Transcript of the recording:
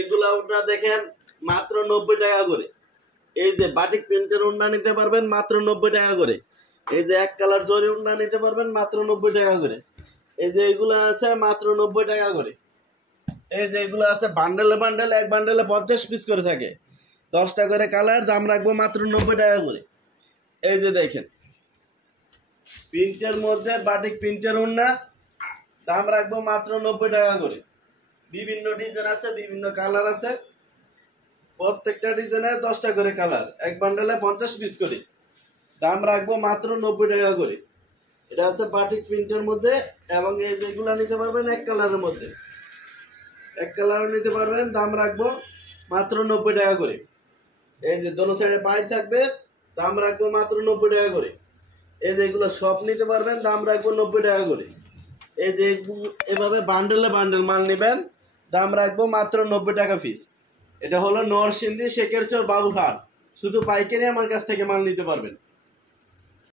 এগুলা ওড়না দেখেন মাত্র 90 টাকা করে। এই যে বাটিক প্রিন্টের ওড়না নিতে পারবেন মাত্র 90 টাকা করে। এই যে এক কালার জরি ওড়না নিতে পারবেন মাত্র 90 টাকা করে। এই যে এগুলো আছে মাত্র 90 টাকা করে। এই যে এগুলো আছে বান্ডেলে বান্ডেল, এক বান্ডেলে 50 পিস করে থাকে, 10টা করে কালার, দাম রাখবো মাত্র 90 টাকা করে। এই যে দেখেন প্রিন্টের মধ্যে বাটিক প্রিন্টের ওড়না, দাম রাখবো মাত্র 90 টাকা করে। বিভিন্ন ডিজাইন আছে, বিভিন্ন কালার আছে, প্রত্যেকটা ডিজাইনের 10টা করে কালার, এক বান্ডেলে 50 পিস করে, দাম রাখবো মাত্র 90 টাকা করে। এটা আছে বাটিক প্রিন্টের মধ্যে, এবং এই যেগুলো নিতে পারবেন এক কালারের মধ্যে, এক কালার নিতে পারবেন, দাম রাখবো মাত্র 90 টাকা করে। এই যে দোনো সাইডে পাইপ থাকবে, দাম রাখবো মাত্র 90 টাকা করে। এই যে এগুলো সব নিতে পারবেন, দাম রাখবো 90 টাকা করে। এই যে এভাবে বান্ডেলে বান্ডেল মাল নেবেন, দাম রাখবো মাত্র 90 টাকা পিস। এটা হলো নরসিংদী শেখেরচর বাবুরহাট, শুধু পাইকারি আমার কাছ থেকে মাল নিতে পারবেন।